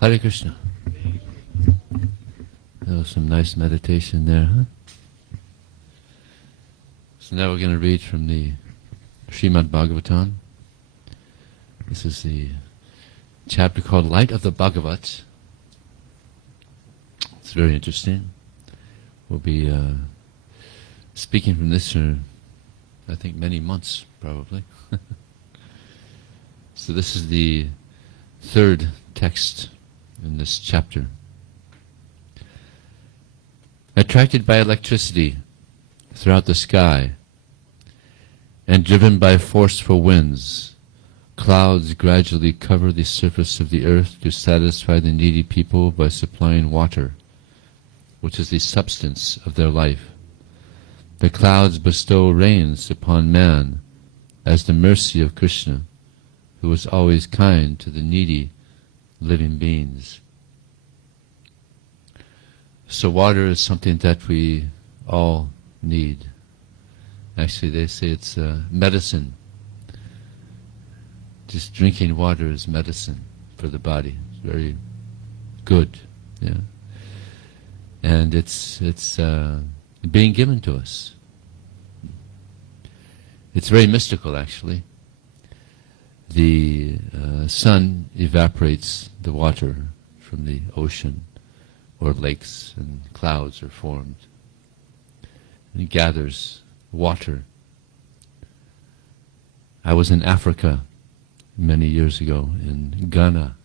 Hare Krishna. That was some nice meditation there, huh? So now we're going to read from the Srimad Bhagavatam. This is the chapter called Light of the Bhagavat. It's very interesting. We'll be speaking from this for, I think, many months, probably. So this is the third text in this chapter. Attracted by electricity throughout the sky and driven by forceful winds, clouds gradually cover the surface of the earth to satisfy the needy people by supplying water, which is the substance of their life. The clouds bestow rains upon man as the mercy of Krishna, who is always kind to the needy living beings. So water is something that we all need. Actually, they say it's medicine. Just drinking water is medicine for the body. It's very good, yeah. And it's being given to us. It's very mystical, actually. The sun evaporates the water from the ocean, or lakes, and clouds are formed. And it gathers water. I was in Africa many years ago, in Ghana,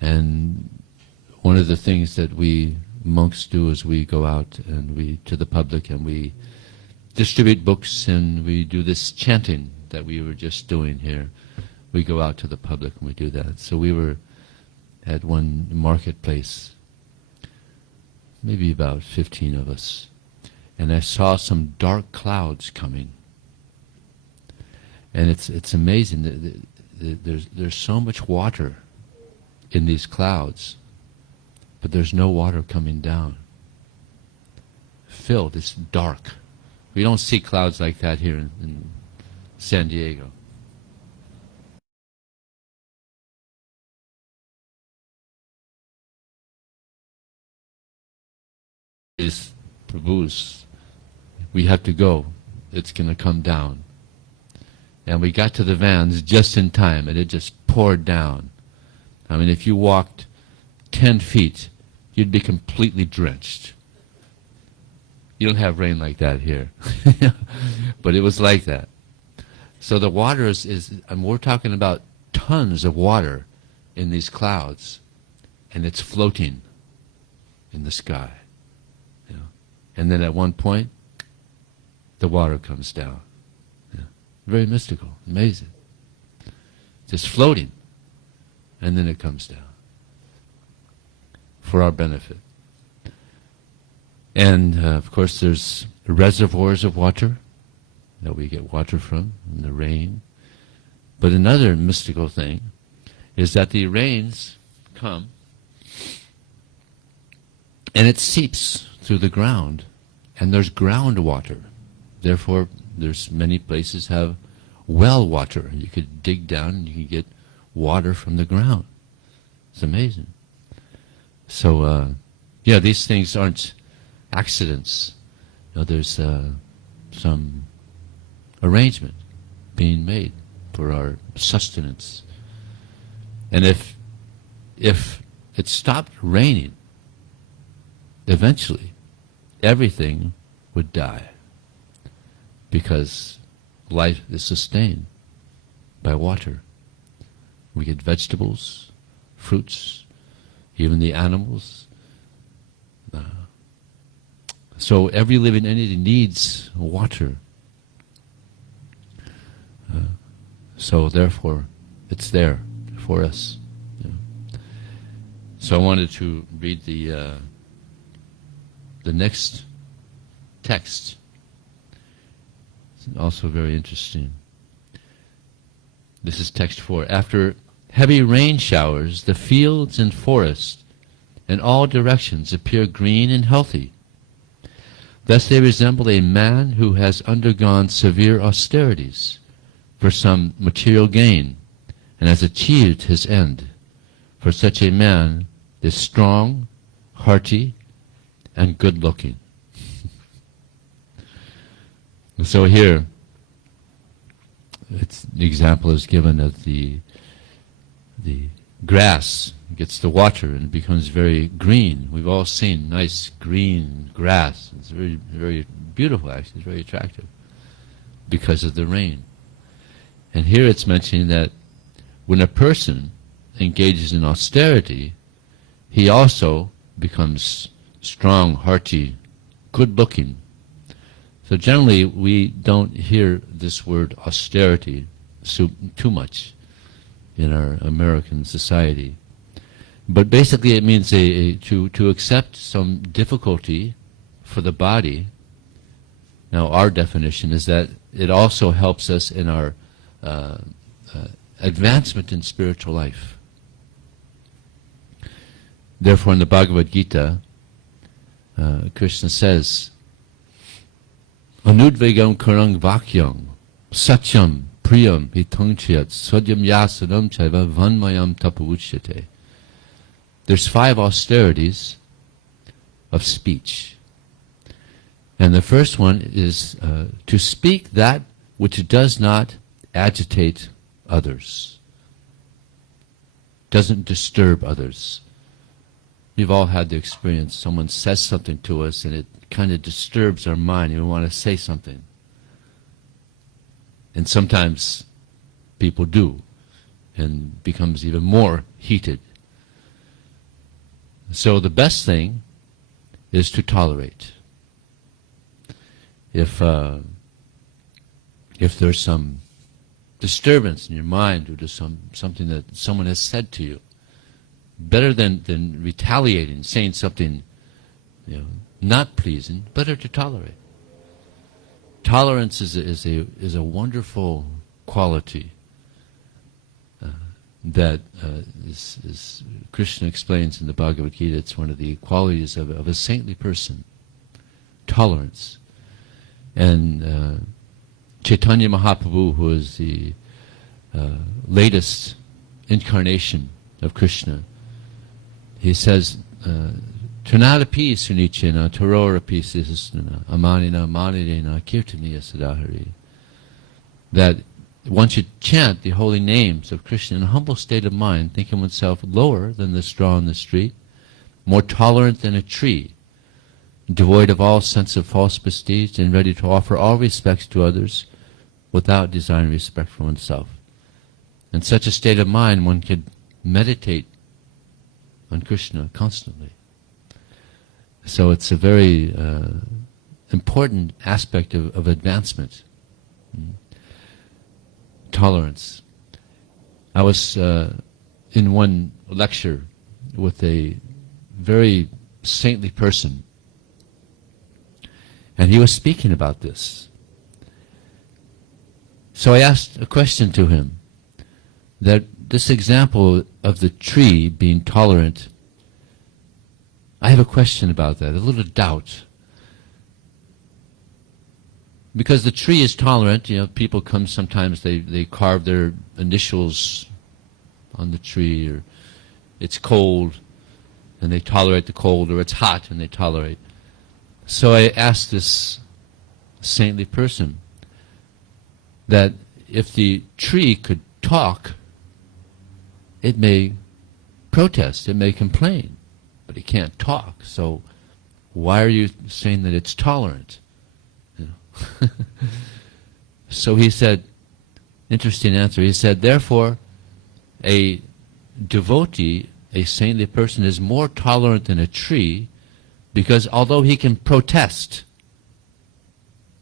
and one of the things that we monks do is we go out and we to the public and we distribute books, and we do this chanting that we were just doing here. We go out to the public and we do that. So we were at one marketplace, maybe about 15 of us, and I saw some dark clouds coming. And it's amazing that there's so much water in these clouds, but there's no water coming down. Filled, it's dark. We don't see clouds like that here in San Diego. Is Prabhu's, we have to go, it's going to come down. And we got to the vans just in time, and it just poured down. I mean, if you walked 10 feet, you'd be completely drenched. You don't have rain like that here. But it was like that. So the water is and we're talking about tons of water in these clouds, and it's floating in the sky. You know? And then at one point, the water comes down. Yeah. Very mystical, amazing. Just floating, and then it comes down for our benefit. And of course there's reservoirs of water that we get water from in the rain. But another mystical thing is that the rains come and it seeps through the ground, and there's groundwater. Therefore, there's many places have well water. You could dig down and you can get water from the ground. It's amazing. So, yeah, these things aren't accidents. You know, there's some arrangement being made for our sustenance. And if it stopped raining, eventually everything would die, because life is sustained by water. We get vegetables, fruits, even the animals. So every living entity needs water. So therefore, it's there for us. Yeah. So I wanted to read the next text. It's also very interesting. This is text 4. After heavy rain showers, the fields and forests in all directions appear green and healthy. Thus they resemble a man who has undergone severe austerities for some material gain and has achieved his end. for such a man is strong, hearty, and good-looking. So here, the example is given of the grass gets the water and it becomes very green. We've all seen nice green grass. It's very, very beautiful, actually. It's very attractive because of the rain. And here it's mentioning that when a person engages in austerity, he also becomes strong, hearty, good-looking. So generally, we don't hear this word austerity too much in our American society. But basically it means to accept some difficulty for the body. Now our definition is that it also helps us in our advancement in spiritual life. Therefore in the Bhagavad Gita, Krishna says, Anudvegam karang vakyam satyam priyam hitang chayat swadyam yasadam chaiva vanmayam tapavuchyate. There's 5 austerities of speech. And the first one is to speak that which does not agitate others, doesn't disturb others. We've all had the experience, someone says something to us and it kind of disturbs our mind and we want to say something. And sometimes people do, and becomes even more heated. So the best thing is to tolerate. If there's some disturbance in your mind due to something that someone has said to you, better than retaliating, saying something not pleasing, better to tolerate. Tolerance is a wonderful quality that is Krishna explains in the Bhagavad Gita. It's one of the qualities of a saintly person. Tolerance. And Chaitanya Mahaprabhu, who is the latest incarnation of Krishna, he says, Tunadapi sunichena tarorapi sisasnana amanina manidena kirtaniya sadahari. That one should chant the holy names of Krishna in a humble state of mind, thinking oneself lower than the straw in the street, more tolerant than a tree, devoid of all sense of false prestige, and ready to offer all respects to others without desiring respect for oneself. In such a state of mind, one could meditate on Krishna constantly. So it's a very important aspect of advancement. Tolerance. I was in one lecture with a very saintly person, and he was speaking about this. So I asked a question to him, that this example of the tree being tolerant, I have a question about that, a little doubt. Because the tree is tolerant, people come sometimes, they carve their initials on the tree, or it's cold, and they tolerate the cold, or it's hot, and they tolerate. So I asked this saintly person that if the tree could talk, it may protest, it may complain, but it can't talk, so why are you saying that it's tolerant? So he said, interesting answer, he said, therefore, a devotee, a saintly person, is more tolerant than a tree, because although he can protest,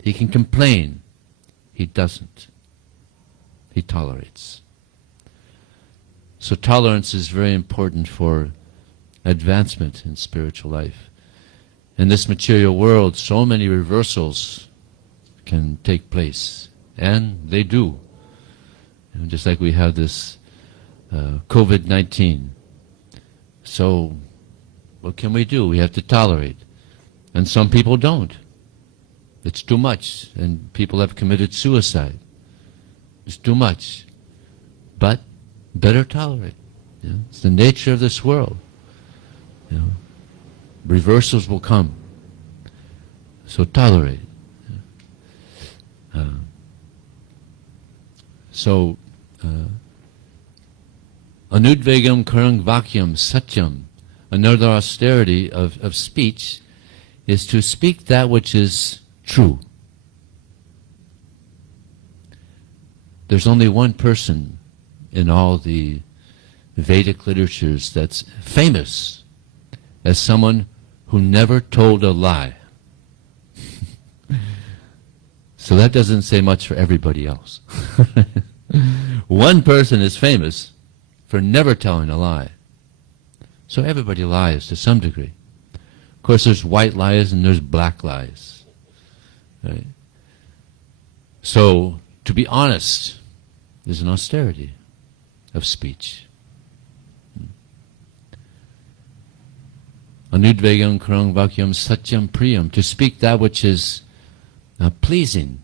he can complain, he doesn't. He tolerates. So tolerance is very important for advancement in spiritual life. In this material world, so many reversals can take place, and they do. Just like we have this COVID-19. So what can we do? We have to tolerate. And some people don't. It's too much, and people have committed suicide. It's too much. But better tolerate. You know? It's the nature of this world. You know? Reversals will come. So tolerate. Anudvegam karang vakyam satyam. Another austerity of speech is to speak that which is true. There's only one person in all the Vedic literatures that's famous as someone who never told a lie. So that doesn't say much for everybody else. One person is famous for never telling a lie. So everybody lies to some degree. Of course, there's white lies and there's black lies. Right? So, to be honest is an austerity of speech. Anudvegam karang vakyam satyam priyam. To speak that which is pleasing.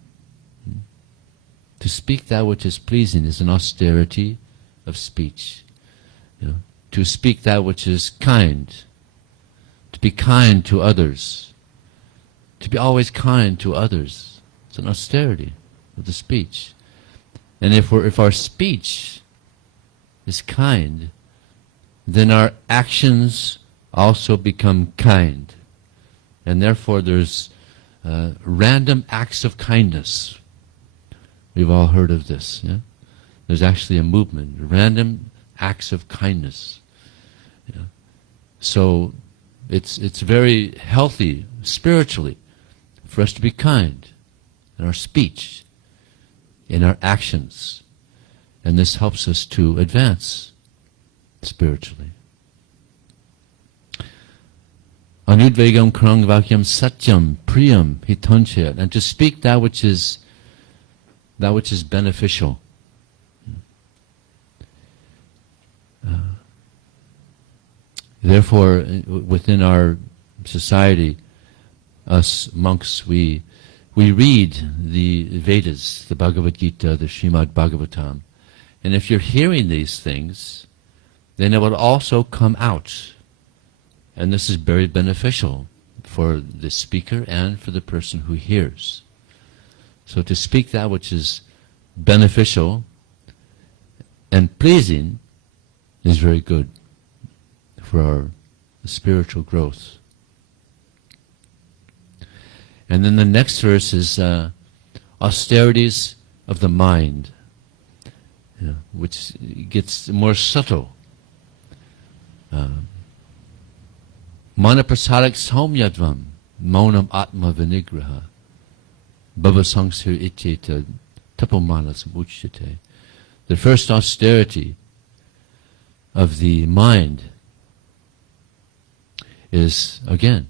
To speak that which is pleasing is an austerity of speech. You know, to speak that which is kind. To be kind to others. To be always kind to others. It's an austerity of the speech. And if our speech is kind, then our actions also become kind. And therefore there's random acts of kindness. We've all heard of this. Yeah? There's actually a movement, random acts of kindness. Yeah? So it's very healthy spiritually for us to be kind in our speech, in our actions. And this helps us to advance spiritually. Anudvegam karang vakyam satyam priyam hitanchet. And to speak that which is beneficial. Therefore, within our society, us monks, we read the Vedas, the Bhagavad Gita, the Srimad Bhagavatam. And if you're hearing these things, then it will also come out. And this is very beneficial for the speaker and for the person who hears. So to speak that which is beneficial and pleasing is very good for our spiritual growth. And then the next verse is austerities of the mind, which gets more subtle. Manaprasadak saumyadvam maunam atma vinigraha bhavasangsir icheta tapomanas uchyate. The first austerity of the mind is, again,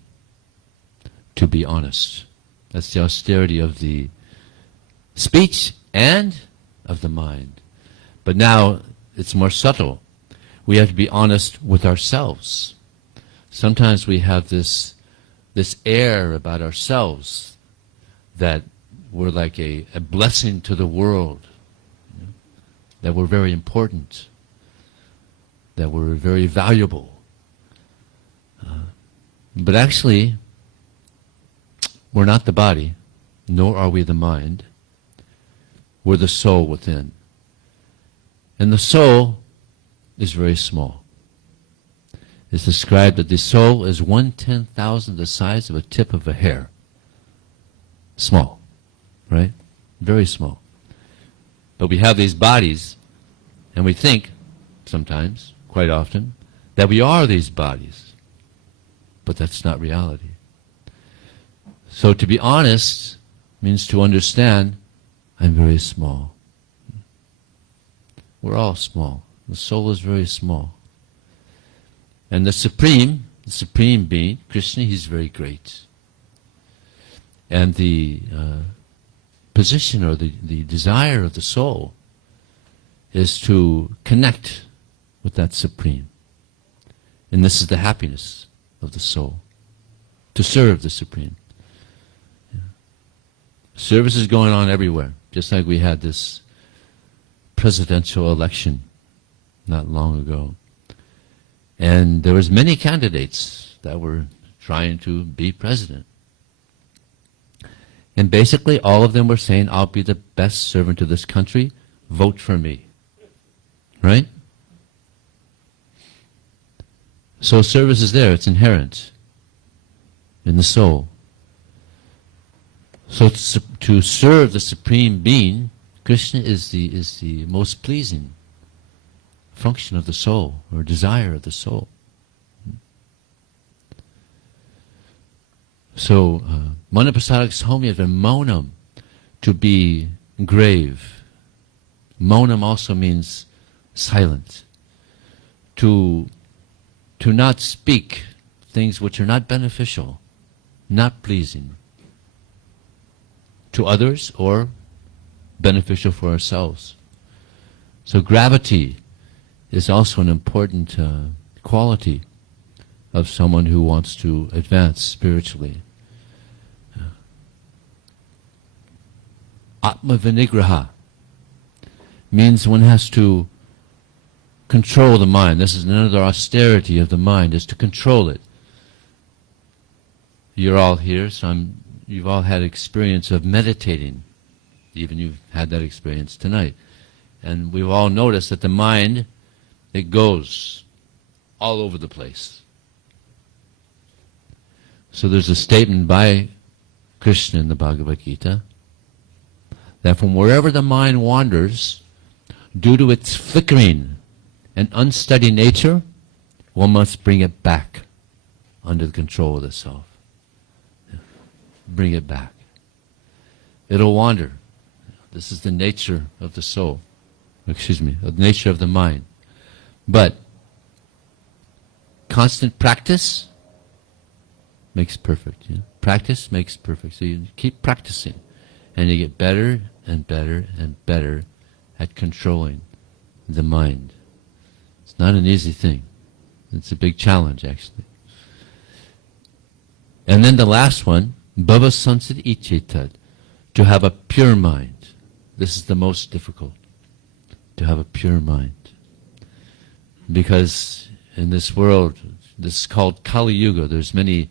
to be honest. That's the austerity of the speech and of the mind. But now it's more subtle. We have to be honest with ourselves. Sometimes we have this air about ourselves that we're like a blessing to the world, that we're very important, that we're very valuable. But actually, we're not the body, nor are we the mind. We're the soul within. And the soul is very small. It's described that the soul is 1/10,000 the size of a tip of a hair. Small, right? Very small. But we have these bodies, and we think, sometimes, quite often, that we are these bodies. But that's not reality. So to be honest means to understand, I'm very small. We're all small. The soul is very small. And the Supreme Being, Krishna, He's very great. And the position or the desire of the soul is to connect with that Supreme. And this is the happiness of the soul, to serve the Supreme. Service is going on everywhere, just like we had this presidential election not long ago. And there was many candidates that were trying to be president. And basically all of them were saying, I'll be the best servant to this country, vote for me. Right? So service is there, it's inherent in the soul. So to serve the Supreme Being, Krishna is the most pleasing function of the soul, or desire of the soul. So, Manaprasadak Somyatva, Maunam, to be grave. Maunam also means silent. To not speak things which are not beneficial, not pleasing to others or beneficial for ourselves. So gravity is also an important quality of someone who wants to advance spiritually. Atma Vinigraha means one has to control the mind. This is another austerity of the mind, is to control it. You're all here, so you've all had experience of meditating. Even you've had that experience tonight. And we've all noticed that the mind, it goes all over the place. So there's a statement by Krishna in the Bhagavad Gita that from wherever the mind wanders, due to its flickering and unsteady nature, one must bring it back under the control of the self. Bring it back. It'll wander. This is the nature of the soul. The nature of the mind. But constant practice makes perfect. Practice makes perfect. So you keep practicing, and you get better and better and better at controlling the mind. It's not an easy thing. It's a big challenge, actually. And then the last one, Bhava Sansit Ichetad, to have a pure mind. This is the most difficult, to have a pure mind. Because in this world, this is called Kali Yuga. There's many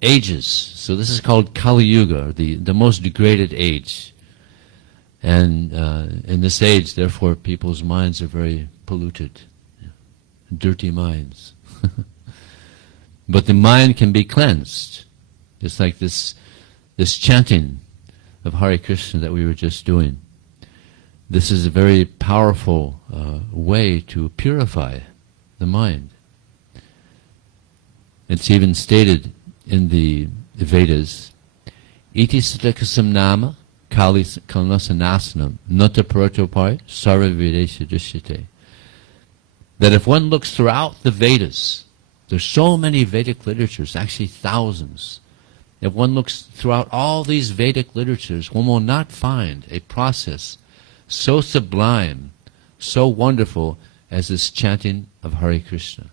ages. So this is called Kali Yuga, the most degraded age. And in this age, therefore, people's minds are very polluted, dirty minds. But the mind can be cleansed. Just like this chanting of Hare Krishna that we were just doing. This is a very powerful way to purify the mind. It's even stated in the Vedas, Iti Satakasam Nama Kali Kalnasanasanam Nata Paratopai Sarva Vedesha Drishyate. That if one looks throughout the Vedas, there's so many Vedic literatures, actually thousands. If one looks throughout all these Vedic literatures, one will not find a process so sublime, so wonderful as this chanting of Hare Krishna.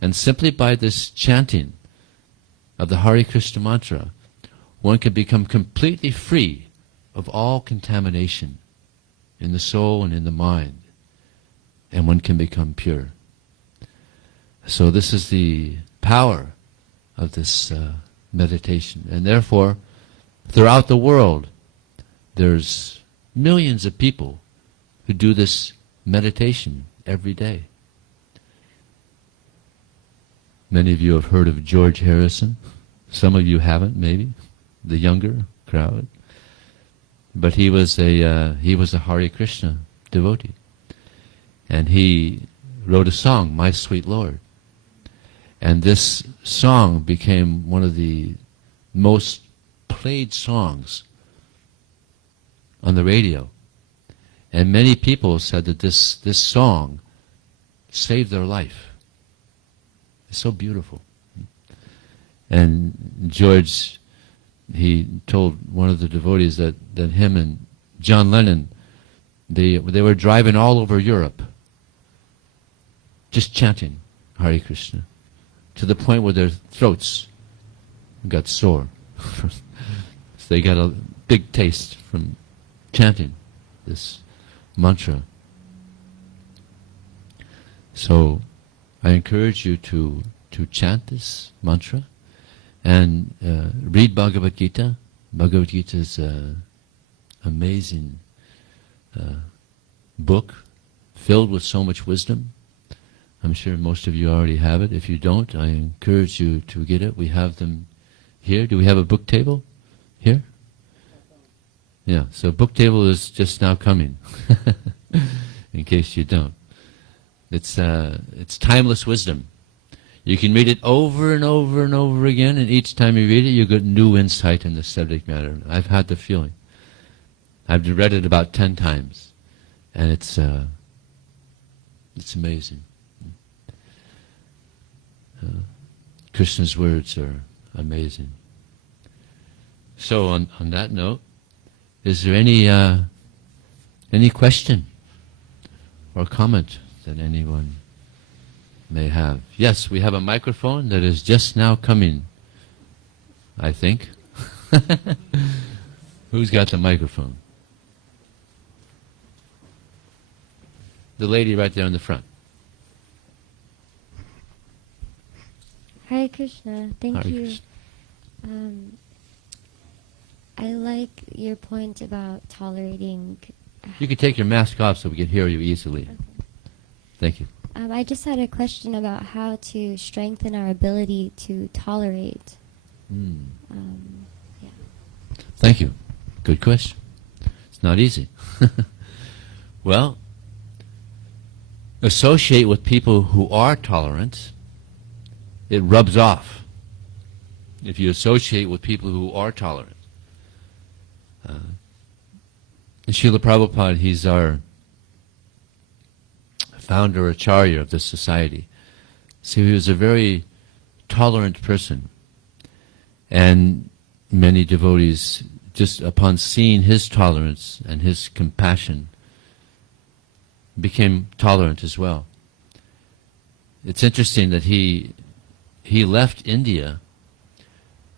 And simply by this chanting of the Hare Krishna mantra, one can become completely free of all contamination in the soul and in the mind, and one can become pure. So this is the power of this meditation. And therefore, throughout the world, there's millions of people who do this meditation every day. Many of you have heard of George Harrison. Some of you haven't, maybe, the younger crowd. But he was a Hare Krishna devotee. And he wrote a song, My Sweet Lord. And this song became one of the most played songs on the radio. And many people said that this song saved their life. It's so beautiful. And George, he told one of the devotees that him and John Lennon, they were driving all over Europe, just chanting Hare Krishna, to the point where their throats got sore. So they got a big taste from chanting this mantra. So I encourage you to chant this mantra and read Bhagavad Gita. Bhagavad Gita is an amazing book filled with so much wisdom. I'm sure most of you already have it. If you don't, I encourage you to get it. We have them here. Do we have a book table here? Yeah, so book table is just now coming, in case you don't. It's timeless wisdom. You can read it over and over and over again, and each time you read it, you get new insight in the subject matter. I've had the feeling. I've read it about 10 times, and it's amazing. Krishna's words are amazing. So on that note, is there any question or comment that anyone may have? Yes, we have a microphone that is just now coming, I think. Who's got the microphone? The lady right there in the front. Hare Krishna, thank Hare you. Krishna. I like your point about tolerating. You can take your mask off so we can hear you easily. Okay. Thank you. I just had a question about how to strengthen our ability to tolerate. Yeah. Thank you. Good question. It's not easy. Well, associate with people who are tolerant. It rubs off if you associate with people who are tolerant. Srila Prabhupada, he's our founder, acharya of this society. So he was a very tolerant person. And many devotees, just upon seeing his tolerance and his compassion, became tolerant as well. It's interesting that he left India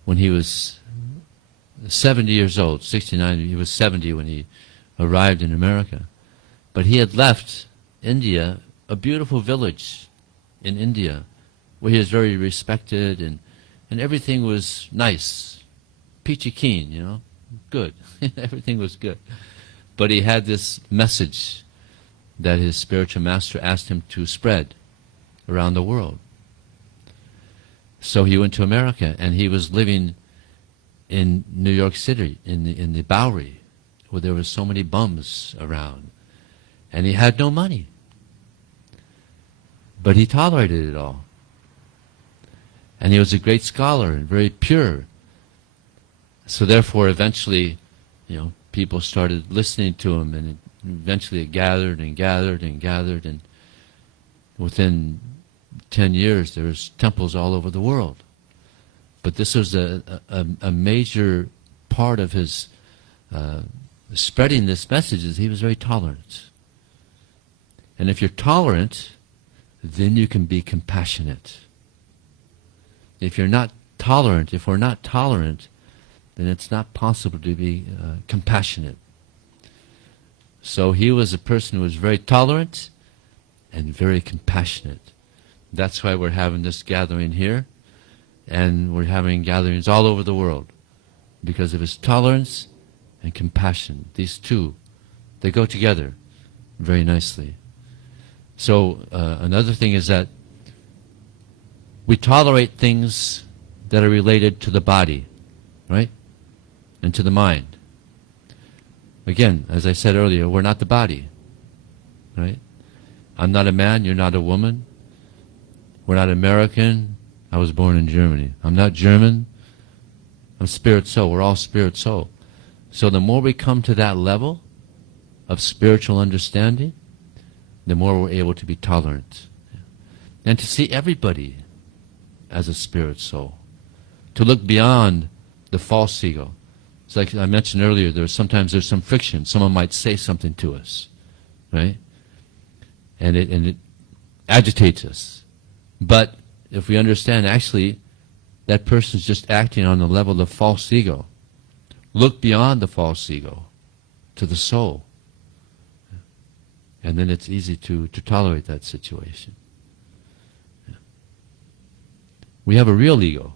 when he was 70 years old, 69, he was 70 when he arrived in America. But he had left India, a beautiful village in India, where he was very respected and everything was nice, peachy keen, you know, good. Everything was good. But he had this message that his spiritual master asked him to spread around the world. So he went to America, and he was living in New York City, in the Bowery, where there were so many bums around. And he had no money. But he tolerated it all. And he was a great scholar and very pure. So therefore, eventually, people started listening to him, and eventually it gathered and gathered and gathered, and within 10 years, there's temples all over the world. But this was a major part of his spreading this message, is he was very tolerant. And if you're tolerant, then you can be compassionate. If you're not tolerant, if we're not tolerant, then it's not possible to be compassionate. So he was a person who was very tolerant and very compassionate. That's why we're having this gathering here, and we're having gatherings all over the world, because of his tolerance and compassion. These two, they go together very nicely. So another thing is that we tolerate things that are related to the body, right? And to the mind. Again, as I said earlier, we're not the body, right? I'm not a man, you're not a woman. We're not American, I was born in Germany. I'm not German, I'm spirit soul. We're all spirit soul. So the more we come to that level of spiritual understanding, the more we're able to be tolerant. And to see everybody as a spirit soul. To look beyond the false ego. It's like I mentioned earlier, sometimes there's some friction. Someone might say something to us, right? And it agitates us. But if we understand, actually, that person's just acting on the level of false ego. Look beyond the false ego to the soul. And then it's easy to tolerate that situation. We have a real ego.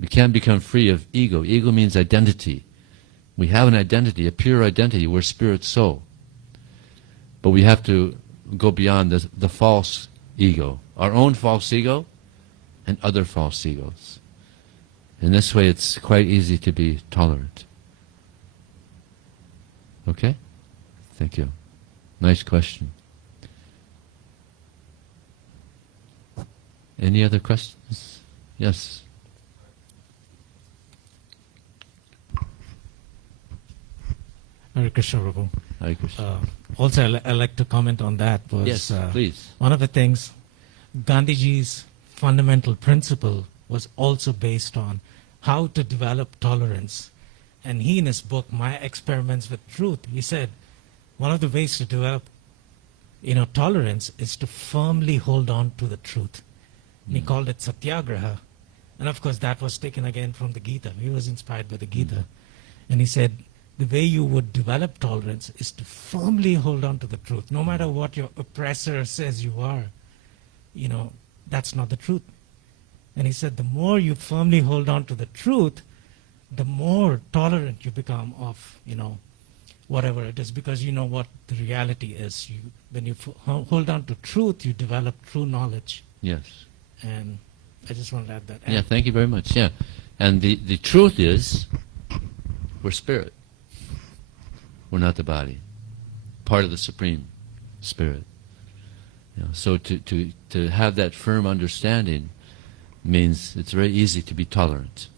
We can't become free of ego. Ego means identity. We have an identity, a pure identity. We're spirit soul. But we have to go beyond the false ego, our own false ego and other false egos. In this way, it's quite easy to be tolerant. Okay? Thank you. Nice question. Any other questions? Yes. Hare Krishna, Prabhu. Hare Krishna. Also, I like to comment on that. Yes, please. One of the things, Gandhiji's fundamental principle was also based on how to develop tolerance. And he, in his book, My Experiments with Truth, he said, one of the ways to develop, tolerance is to firmly hold on to the truth. And he called it satyagraha. And of course, that was taken again from the Gita. He was inspired by the Gita. And he said, the way you would develop tolerance is to firmly hold on to the truth. No matter what your oppressor says you are, that's not the truth. And he said, the more you firmly hold on to the truth, the more tolerant you become of, whatever it is, because you know what the reality is. When you hold on to truth, you develop true knowledge. Yes. And I just want to add that. Yeah, thank you very much. Yeah. And the truth is, we're spirit. We're not the body. Part of the Supreme Spirit. So to have that firm understanding means it's very easy to be tolerant.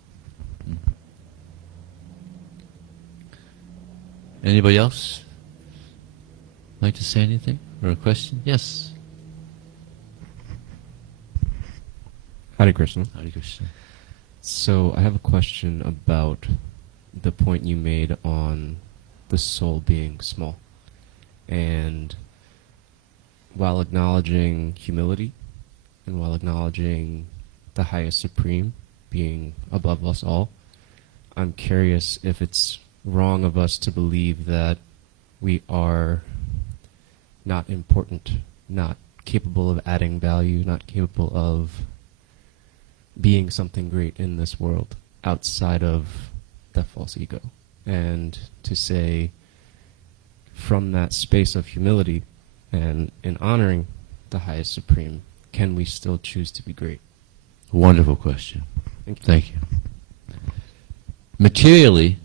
Anybody else like to say anything or a question? Yes. Hare Krishna. Hare Krishna. So I have a question about the point you made on the soul being small. And while acknowledging humility and while acknowledging the highest supreme being above us all, I'm curious if it's wrong of us to believe that we are not important, not capable of adding value, not capable of being something great in this world outside of the false ego. And to say, from that space of humility and in honoring the highest supreme, can we still choose to be great? Wonderful question. Thank you. Materially,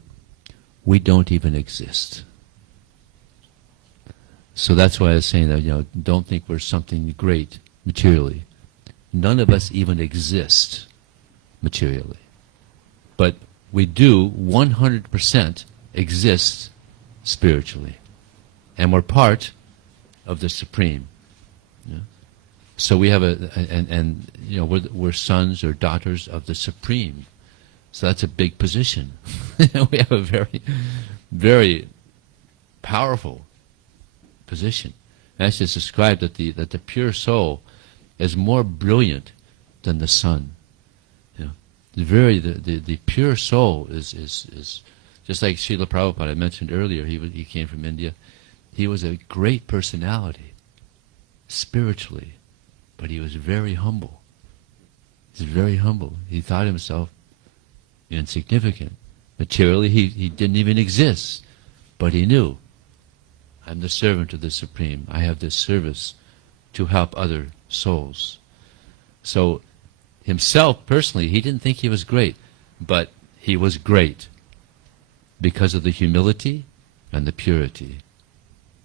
we don't even exist. So that's why I was saying that, don't think we're something great materially. None of us even exist materially. But we do 100% exist spiritually. And we're part of the Supreme. So we have we're sons or daughters of the Supreme. So that's a big position. We have a very, very powerful position. And that's just described that the pure soul is more brilliant than the sun. The pure soul is just like Srila Prabhupada I mentioned earlier. He came from India. He was a great personality, spiritually, but he was very humble. He's very humble. He thought himself insignificant. Materially, he didn't even exist, but he knew, I'm the servant of the Supreme. I have this service to help other souls. So himself, personally, he didn't think he was great, but he was great because of the humility and the purity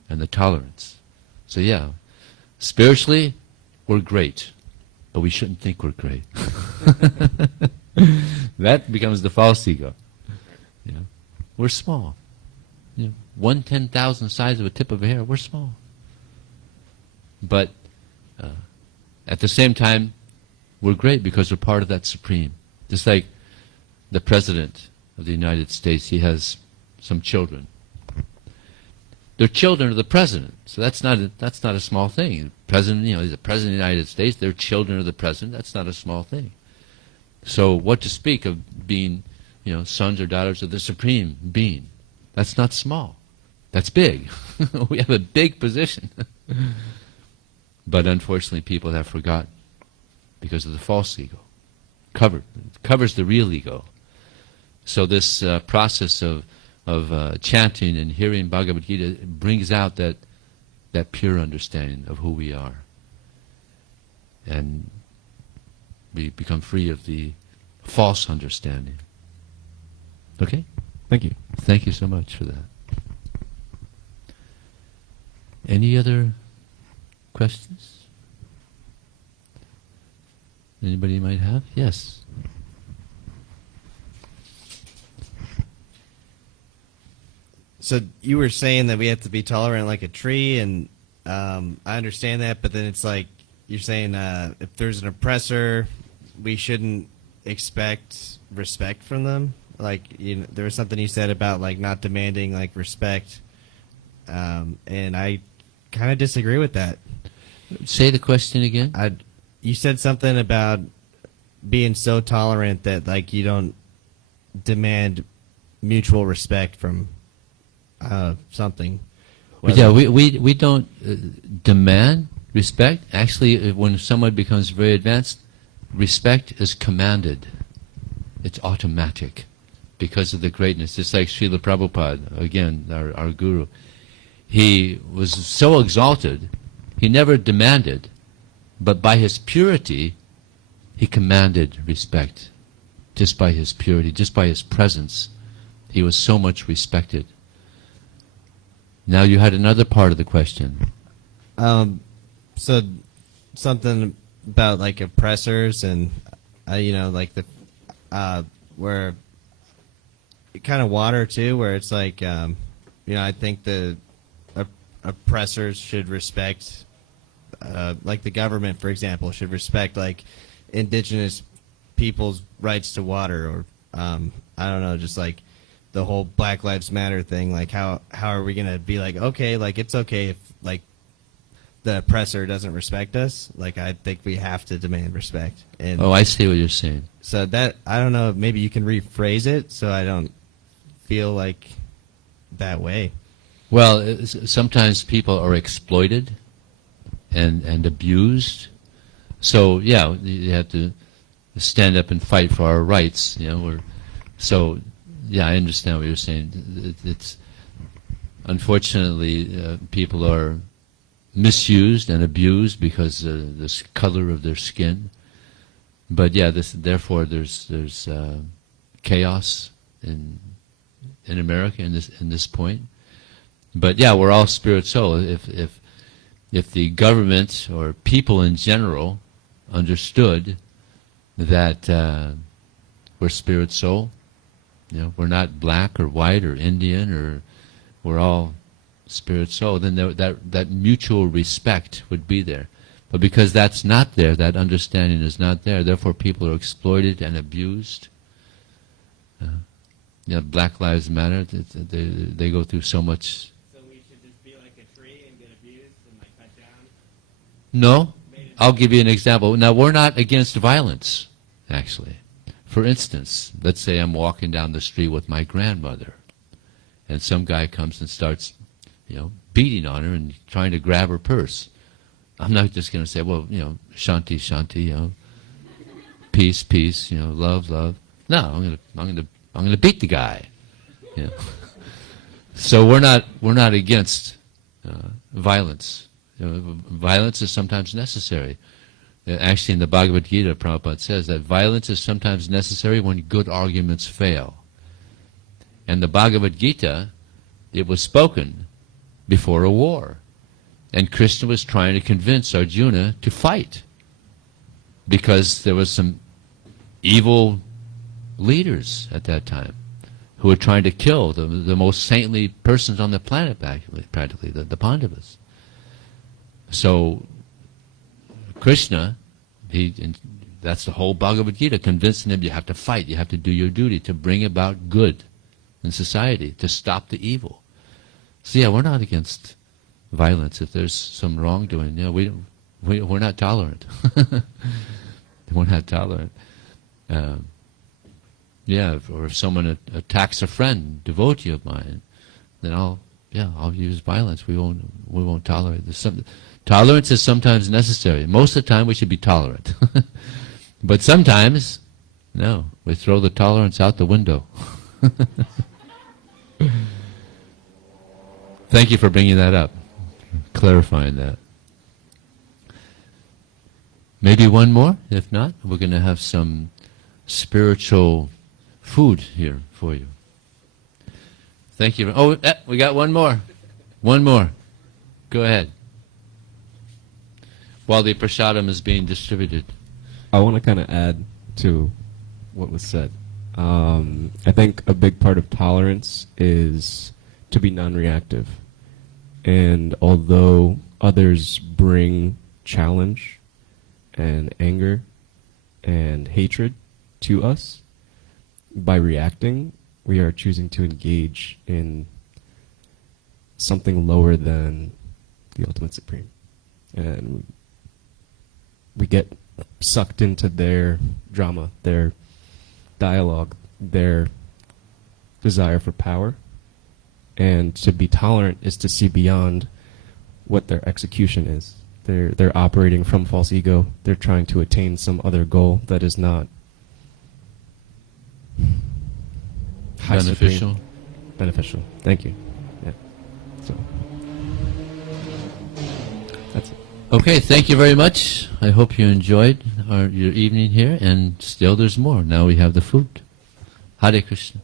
and the tolerance. So yeah, spiritually, we're great, but we shouldn't think we're great. That becomes the false ego. We're small. 1/10,000th size of a tip of a hair, we're small. But at the same time, we're great because we're part of that Supreme. Just like the President of the United States, he has some children. They're children of the President, so that's not a small thing. The President, he's the President of the United States. They're children of the President. That's not a small thing. So what to speak of being, sons or daughters of the Supreme Being? That's not small. That's big. We have a big position. But unfortunately, people have forgotten because of the false ego. covers the real ego. So this process of chanting and hearing Bhagavad Gita brings out that pure understanding of who we are, and we become free of the false understanding. Okay? Thank you. Thank you so much for that. Any other questions? Anybody might have? Yes. So you were saying that we have to be tolerant like a tree, and I understand that, but then it's like you're saying if there's an oppressor, we shouldn't expect respect from them. Like, there was something you said about like not demanding like respect, and I kind of disagree with that. Say the question again. You said something about being so tolerant that like you don't demand mutual respect from something. Yeah, we don't demand respect. Actually, when someone becomes very advanced, respect is commanded. It's automatic because of the greatness. It's like Srila Prabhupada, again, our guru. He was so exalted, he never demanded, but by his purity, he commanded respect. Just by his purity, just by his presence, he was so much respected. Now you had another part of the question. So something about like oppressors and like the where kind of water too, where it's like I think the oppressors should respect like the government, for example, should respect like indigenous people's rights to water, or I don't know, just like the whole Black Lives Matter thing. Like how are we gonna be like, okay, like it's okay if like the oppressor doesn't respect us? Like I think we have to demand respect. And I see what you're saying. so that, I don't know, maybe you can rephrase it so I don't feel like that way. Well, sometimes people are exploited and abused. So yeah, you have to stand up and fight for our rights. So yeah, I understand what you're saying. It's unfortunately people are misused and abused because of this color of their skin. But yeah, therefore there's chaos in America in this point. But yeah, we're all spirit soul. If the government or people in general understood that we're spirit soul, we're not black or white or Indian, or we're all spirit soul, then that mutual respect would be there. But because that's not there, that understanding is not there, therefore people are exploited and abused. Black Lives Matter, they go through so much. So we should just be like a tree and get abused and like cut down? No, I'll give you an example. Now, we're not against violence, actually. For instance, let's say I'm walking down the street with my grandmother, and some guy comes and starts, beating on her and trying to grab her purse. I'm not just going to say, well, shanti, shanti, peace, peace, love, love. No, I'm going to beat the guy. So we're not against violence. Violence is sometimes necessary. Actually, in the Bhagavad Gita, Prabhupada says that violence is sometimes necessary when good arguments fail. And the Bhagavad Gita, it was spoken before a war. And Krishna was trying to convince Arjuna to fight, because there was some evil leaders at that time who were trying to kill the most saintly persons on the planet, practically, the Pandavas. So Krishna, that's the whole Bhagavad Gita, convincing them you have to fight, you have to do your duty to bring about good in society, to stop the evil. So yeah, we're not against violence. If there's some wrongdoing, we're not tolerant. We're not tolerant. Or if someone attacks a friend, devotee of mine, then I'll use violence. We won't tolerate this. Tolerance is sometimes necessary. Most of the time we should be tolerant. But sometimes No, we throw the tolerance out the window. Thank you for bringing that up, clarifying that. Maybe one more? If not, we're going to have some spiritual food here for you. Thank you. Oh, we got one more. One more. Go ahead. While the prasadam is being distributed. I want to kind of add to what was said. I think a big part of tolerance is to be non-reactive. And although others bring challenge and anger and hatred to us, by reacting, we are choosing to engage in something lower than the ultimate supreme. And we get sucked into their drama, their dialogue, their desire for power. And to be tolerant is to see beyond what their execution is. They're operating from false ego. They're trying to attain some other goal that is not high Beneficial. supreme. Beneficial. Thank you. Yeah. So that's it. Okay, thank you very much. I hope you enjoyed your evening here, and still there's more. Now we have the food. Hare Krishna.